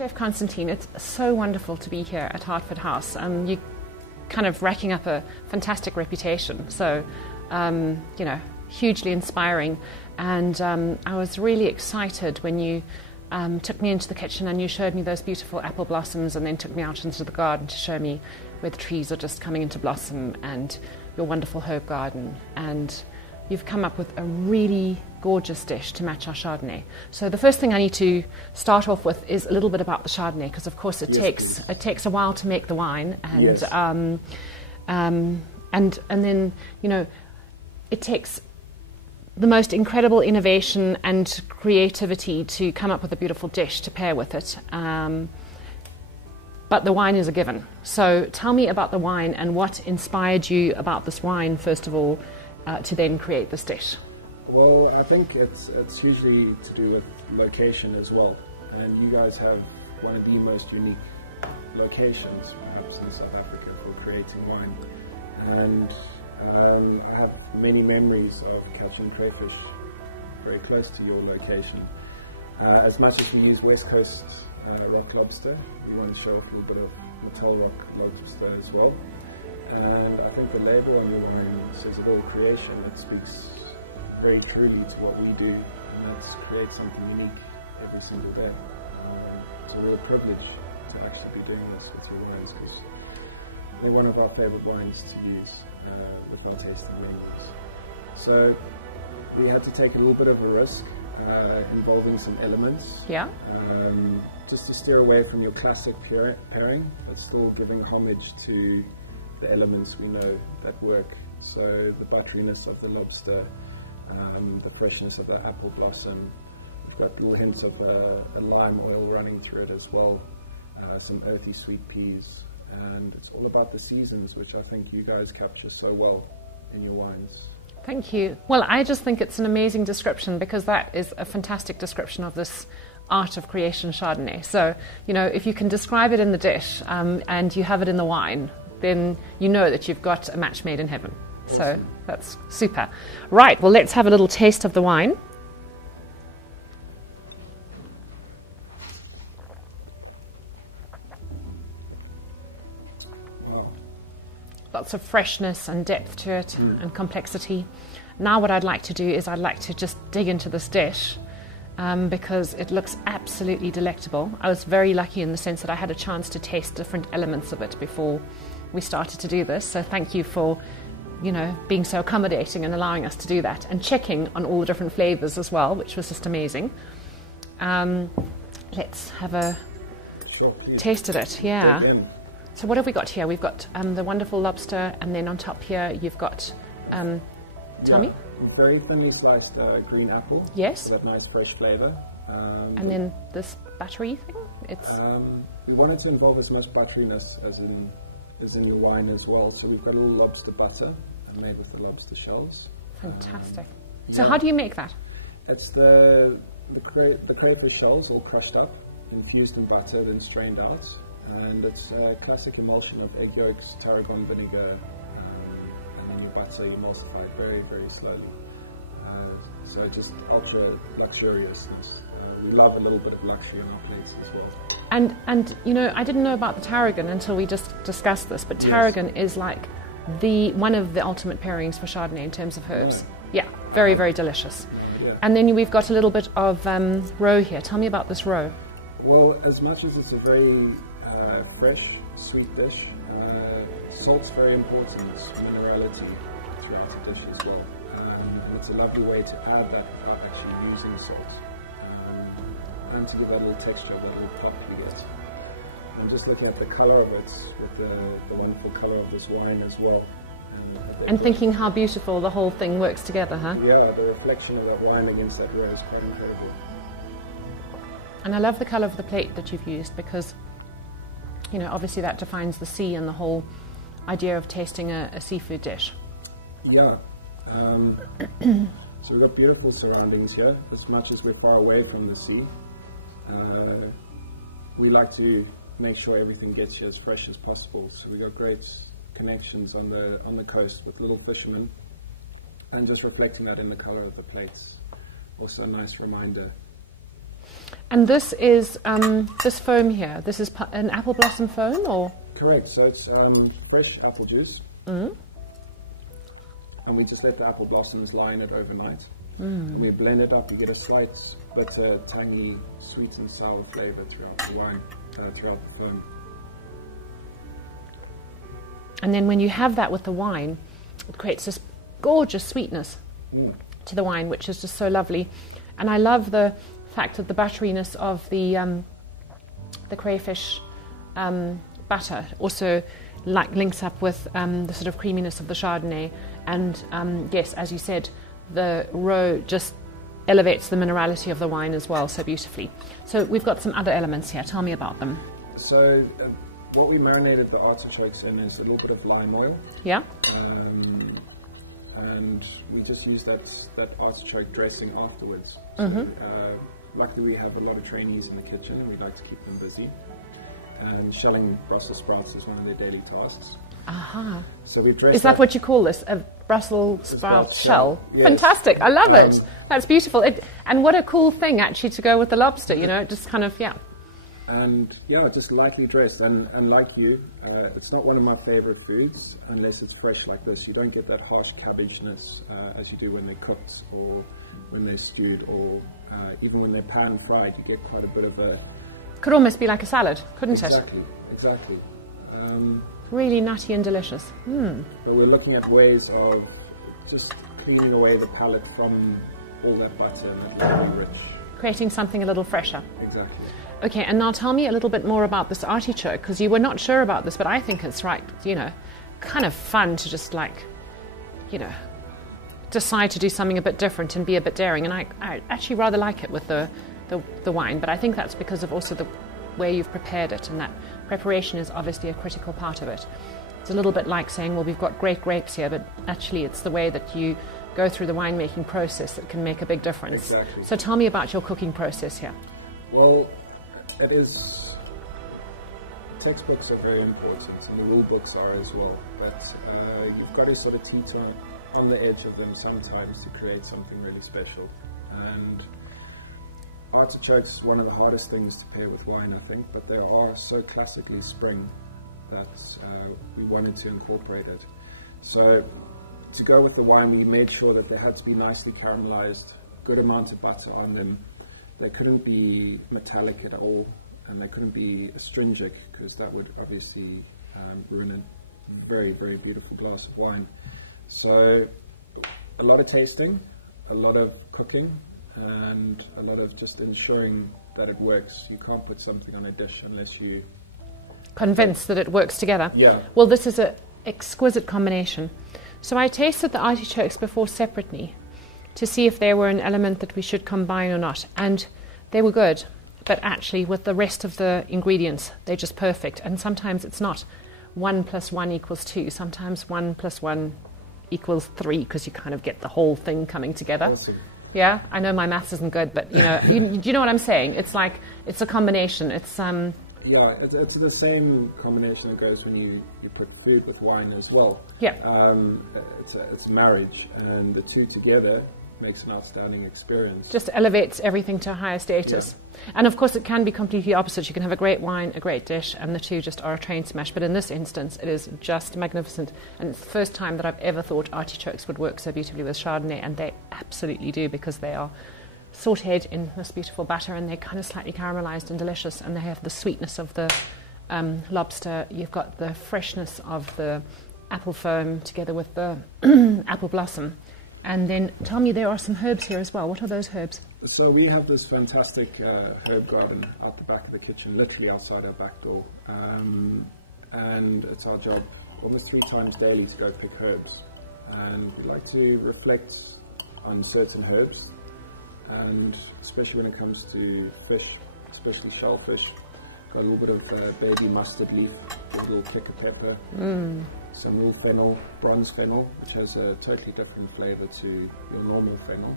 Chef Constantijn, it's so wonderful to be here at Hartford House. You're kind of racking up a fantastic reputation, so, you know, hugely inspiring. And I was really excited when you took me into the kitchen and you showed me those beautiful apple blossoms, and then took me out into the garden to show me where the trees are just coming into blossom, and your wonderful herb garden. And you've come up with a really gorgeous dish to match our Chardonnay. So the first thing I need to start off with is a little bit about the Chardonnay, because of course it takes a while to make the wine, and yes. And then, you know, it takes the most incredible innovation and creativity to come up with a beautiful dish to pair with it. But the wine is a given. So tell me about the wine and what inspired you about this wine, first of all, to then create this dish. Well, I think it's hugely to do with location as well. And you guys have one of the most unique locations, perhaps in South Africa, for creating wine. And I have many memories of catching crayfish very close to your location. As much as we use West Coast rock lobster, we want to show off a little bit of Natal rock lobster as well. And I think the label on your wine says it all: creation. It speaks very truly to what we do, and that's create something unique every single day. It's a real privilege to actually be doing this with your wines, because they're one of our favorite wines to use with our tasting menus. So we had to take a little bit of a risk involving some elements, just to steer away from your classic pairing, but still giving homage to the elements we know that work. So the butteriness of the lobster, the freshness of the apple blossom. We've got little hints of a lime oil running through it as well, some earthy sweet peas, and it's all about the seasons, which I think you guys capture so well in your wines. Thank you. Well, I just think it's an amazing description, because that is a fantastic description of this art of creation Chardonnay. So, you know, if you can describe it in the dish and you have it in the wine, then you know that you've got a match made in heaven. Awesome. So that's super. Right, well, let's have a little taste of the wine. Wow. Lots of freshness and depth to it, and complexity. Now what I'd like to do is I'd like to just dig into this dish, because it looks absolutely delectable. I was very lucky in the sense that I had a chance to taste different elements of it before we started to do this. So thank you for, you know, being so accommodating and allowing us to do that, and checking on all the different flavors as well, which was just amazing. Let's have a taste of it. Yeah. So what have we got here? We've got the wonderful lobster, and then on top here you've got, tell me? Very thinly sliced green apple. Yes. With that nice fresh flavour. And then this buttery thing? It's we wanted to involve as much butteriness as in your wine as well. So we've got a little lobster butter made with the lobster shells. Fantastic. So how do you make that? It's the crayfish shells all crushed up, infused in butter, then strained out. And it's a classic emulsion of egg yolks, tarragon vinegar, and then your butter emulsified very, very slowly. So just ultra luxuriousness. We love a little bit of luxury on our plates as well. And you know, I didn't know about the tarragon until we just discussed this, but tarragon is like one of the ultimate pairings for Chardonnay in terms of herbs. Yeah, very, very delicious. And then we've got a little bit of roe here. Tell me about this roe. Well, as much as it's a very fresh, sweet dish, salt's very important, minerality throughout the dish as well. And it's a lovely way to add that without actually using salt, and to give that little texture, that little pop you get. I'm just looking at the colour of it, with the wonderful colour of this wine as well. And thinking how beautiful the whole thing works together, huh? Yeah, the reflection of that wine against that rose is quite incredible. And I love the colour of the plate that you've used, because, you know, obviously that defines the sea and the whole idea of tasting a seafood dish. Yeah. So we've got beautiful surroundings here. As much as we're far away from the sea, we like to make sure everything gets here as fresh as possible. So we've got great connections on the coast with little fishermen, and just reflecting that in the colour of the plates. Also a nice reminder. And this is this foam here. This is an apple blossom foam, or? Correct. So it's fresh apple juice, and we just let the apple blossoms lie in it overnight. And we blend it up. You get a slight bitter, tangy, sweet and sour flavour throughout the wine, throughout the foam. And then when you have that with the wine, it creates this gorgeous sweetness to the wine, which is just so lovely. And I love the fact that the butteriness of the crayfish butter also links up with the sort of creaminess of the Chardonnay. And yes, as you said, the roe just elevates the minerality of the wine as well so beautifully. So we've got some other elements here. Tell me about them. So what we marinated the artichokes in is a little bit of lime oil. Yeah. And we just use that artichoke dressing afterwards. So, luckily we have a lot of trainees in the kitchen and we like to keep them busy. And shelling Brussels sprouts is one of their daily tasks. Aha. So we dress. Is that what you call this? A Brussels sprout shell? Yes. Fantastic. I love it. That's beautiful. And what a cool thing actually to go with the lobster, you know, just kind of, yeah. And yeah, just lightly dressed. And like you, it's not one of my favorite foods unless it's fresh like this. You don't get that harsh cabbageness as you do when they're cooked or when they're stewed or even when they're pan fried. You get quite a bit of a... Could almost be like a salad, couldn't it? Exactly. Really nutty and delicious. But we're looking at ways of just cleaning away the palate from all that butter and that lovely rich. Creating something a little fresher. Exactly. Okay, and now tell me a little bit more about this artichoke, because you were not sure about this, but I think it's right, you know, kind of fun to just like, you know, decide to do something a bit different and be a bit daring. And I actually rather like it with the wine, but I think that's because of also the way you've prepared it, and that preparation is obviously a critical part of it. It's a little bit like saying, well, we've got great grapes here, but actually it's the way that you go through the winemaking process that can make a big difference. Exactly. So tell me about your cooking process here. Well, it is... Textbooks are very important, and the rule books are as well, but you've got to sort of teeter on the edge of them sometimes to create something really special. And artichokes, one of the hardest things to pair with wine, I think, but they are so classically spring that we wanted to incorporate it. So to go with the wine, we made sure that they had to be nicely caramelized, good amount of butter on them. They couldn't be metallic at all, and they couldn't be astringent, because that would obviously ruin a very, very beautiful glass of wine. So a lot of tasting, a lot of cooking, and a lot of just ensuring that it works. You can't put something on a dish unless you... Convinced that it works together. Yeah. Well, this is an exquisite combination. So I tasted the artichokes before separately to see if they were an element that we should combine or not. And they were good. But actually, with the rest of the ingredients, they're just perfect. And sometimes it's not 1 + 1 = 2. Sometimes 1 + 1 = 3, because you kind of get the whole thing coming together. Awesome. Yeah, I know my maths isn't good, but you know, do you know what I'm saying? It's like, it's a combination. It's Yeah, it's the same combination that goes when you put food with wine as well. Yeah. It's marriage, and the two together makes an outstanding experience. Just elevates everything to a higher status. Yeah. And of course it can be completely opposite. You can have a great wine, a great dish, and the two just are a train smash. But in this instance, it is just magnificent. And it's the first time that I've ever thought artichokes would work so beautifully with Chardonnay, and they absolutely do, because they are sautéed in this beautiful batter, and they're kind of slightly caramelized and delicious, and they have the sweetness of the lobster. You've got the freshness of the apple foam together with the apple blossom. And then tell me, there are some herbs here as well. What are those herbs? So we have this fantastic herb garden out the back of the kitchen, literally outside our back door. And it's our job almost 3 times daily to go pick herbs. And we like to reflect on certain herbs, and especially when it comes to fish, especially shellfish. Got a little bit of baby mustard leaf, a little click of pepper, some real fennel, bronze fennel, which has a totally different flavour to your normal fennel.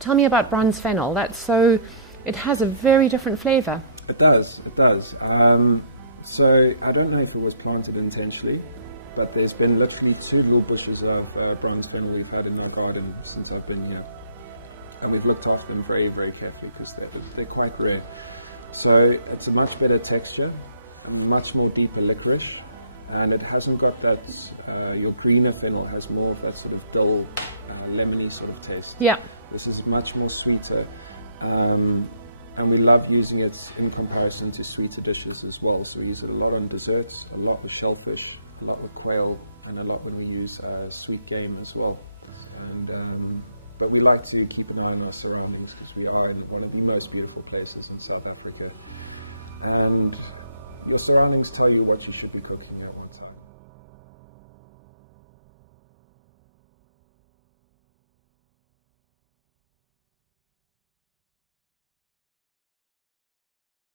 Tell me about bronze fennel. It has a very different flavour. It does. So I don't know if it was planted intentionally, but there's been literally 2 little bushes of bronze fennel we've had in our garden since I've been here. and we've looked after them very, very carefully because they're quite rare. So it's a much better texture, a much more deeper licorice, and it hasn't got that, your greener fennel has more of that sort of dull, lemony sort of taste. Yeah. This is much more sweeter, and we love using it in comparison to sweeter dishes as well. So we use it a lot on desserts, a lot with shellfish, a lot with quail, and a lot when we use sweet game as well. And but we like to keep an eye on our surroundings because we are in one of the most beautiful places in South Africa, and your surroundings tell you what you should be cooking at one time.